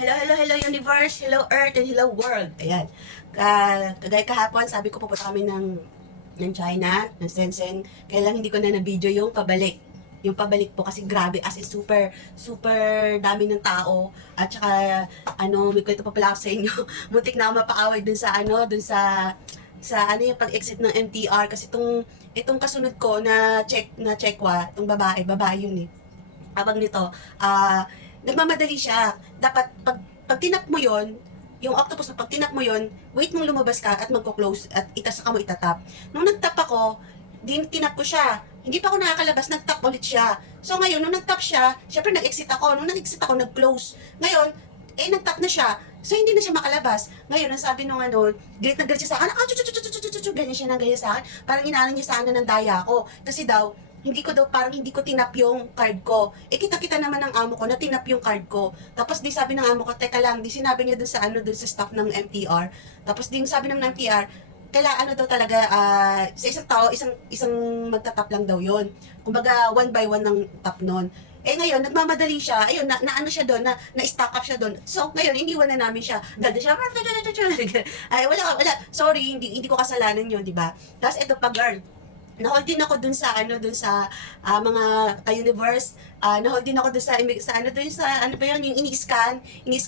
Hello, hello, hello universe, hello earth, and hello world. Ayan. Kagaya kahapon, sabi ko pupunta kami ng China, ng Shenzhen. Kaya lang hindi ko na na-video yung pabalik. Yung pabalik po kasi grabe, as in super, super dami ng tao. At saka, may kwento pa pala ako sa inyo. Muntik na ako mapaaway dun sa, yung pag-exit ng MTR. Kasi itong kasunod ko na checkwa, itong babae yun eh. Abang nito, nagmamadali siya. Dapat, pag tinap mo yon yung octopus, pag tinap mo yon wait mong lumabas ka at magko-close at saka mo itatap. Nung nagtap ako, tinap ko siya. Hindi pa ako nakakalabas, nagtap ulit siya. So ngayon, nung nagtap siya, syempre nag-exit ako. Nung nag-exit ako, nag-close. Ngayon, nagtap na siya. So, hindi na siya makalabas. Ngayon, ang sabi nung galit na galit siya sa akin, ganyan siya nang ganyan sa akin. Parang inaano niya sa akin na ng daya ko. Kasi daw, parang hindi ko tinap yung card ko. Kita-kita naman ng amo ko na tinap yung card ko. Tapos di sabi ng amo ko, teka lang, di sinabi niya dun sa staff ng MTR. Tapos di sabi ng MTR, daw talaga, sa isang tao, isang magtatap lang daw yon. Kumbaga, one by one ng tap nun. Ngayon, nagmamadali siya. Ayun, na siya doon, na-stack up siya doon. So, ngayon, iniwan na namin siya. Ganda siya. Ay, wala. Sorry, hindi ko kasalanan yun, di ba? Tapos, ito pa, girl. Na-hold din ako dun sa mga ka-universe. Na-hold din ako dun sa ba yun, yung ini-scan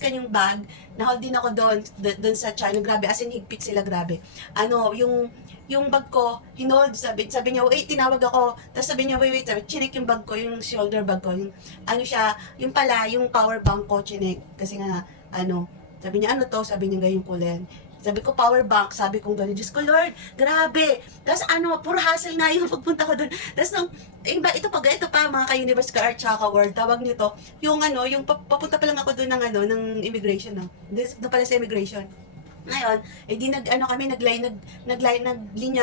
yung bag. Na-hold din ako dun sa China. Grabe, as in higpit sila, grabe. Yung bag ko, hinold, sabi niya, wait, tinawag ako. Tapos sabi niya, wait, chinik yung bag ko, yung shoulder bag ko, yung pala, yung power bank ko, chinik. Kasi nga, sabi niya, to? Sabi niya, yung kulen. Sabi ko, power bank. Sabi ko, gano'n, Diyos ko, Lord, grabe. Tapos, puro hassle na yung pagpunta ko doon. Tapos, ito pa, mga ka-universe ka art, tsaka word, tawag nito, yung papunta pa lang ako doon ng immigration, no? Doon pala sa immigration. Ngayon, di naglinya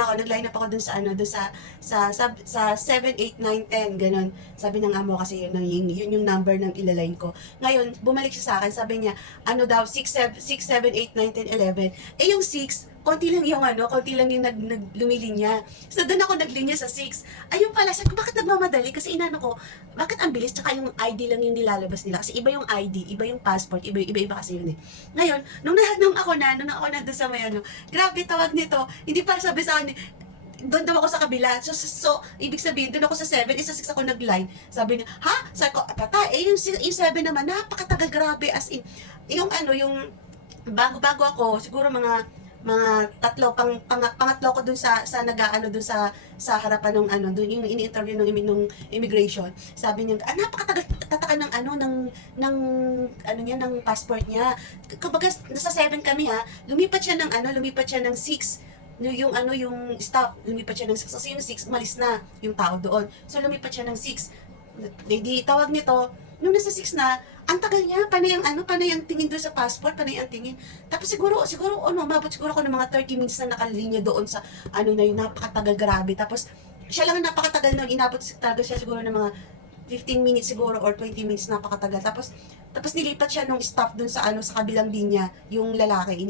ako, nagline up ako dun sa 7, 8, 9, 10, ganun. Sabi ng amo kasi yun yung number ng ilaline ko. Ngayon, bumalik siya sa akin, sabi niya, daw, 6, 7, 8, 9, 10, 11. Yung 6, konti lang yung lumilinya. So, doon ako naglinya sa 6. Ayun pala, sabi ko, bakit nagmamadali? Kasi ko, bakit ang bilis? Tsaka yung ID lang yung nilalabas nila. Kasi iba yung ID, iba yung passport, iba kasi yun eh. Ngayon, nung ako na doon sa may grabe tawag nito, hindi para sabi sa akin, doon daw ako sa kabila. So, ibig sabihin, doon ako sa 7, sa 6 ako nag-line. Sabi niya, ha? Sabi ko, patay. Yung 7 naman, napakatagal, grabe. As in, yung bago ako, siguro mga pangatlo ko dun sa doon sa harapan ng doon yung ini-interview ng immigration. Sabi niya, napakatagal tataka ng passport niya. Kumbaga nasa 7 kami lumipat siya ng 6. Yung staff, lumipat siya ng 6 kasi yung 6 umalis na yung tao doon. So lumipat siya ng 6. Di tawag nito, nung nasa 6 na, ang tagal niya, panay ang tingin doon sa passport, panay ang tingin. Tapos siguro, umabot siguro ako ng mga 30 minutes na nakalinya doon sa, na yun, napakatagal, grabe. Tapos, siya lang ang napakatagal nun, inabot talaga siya siguro ng mga 15 minutes siguro or 20 minutes, napakatagal. Tapos nilipat siya nung staff doon sa, sa kabilang linya, yung lalaki,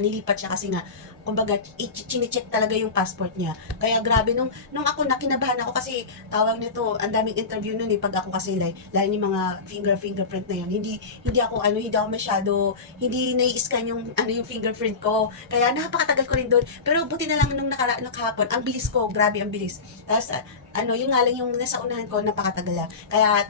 nilipat siya kasi nga, kumbaga, chine-check talaga yung passport niya. Kaya grabe, nung ako, nakinabahan ako kasi tawag nito, ang daming interview nun pag ako kasi lahat yung mga fingerprint na yun. Hindi ako masyado, hindi nai-scan yung fingerprint ko. Kaya napakatagal ko rin doon. Pero buti na lang nung nakahapon, ang bilis ko, grabe ang bilis. Tapos, yung nga lang yung nasa unahan ko, napakatagal lang. Kaya,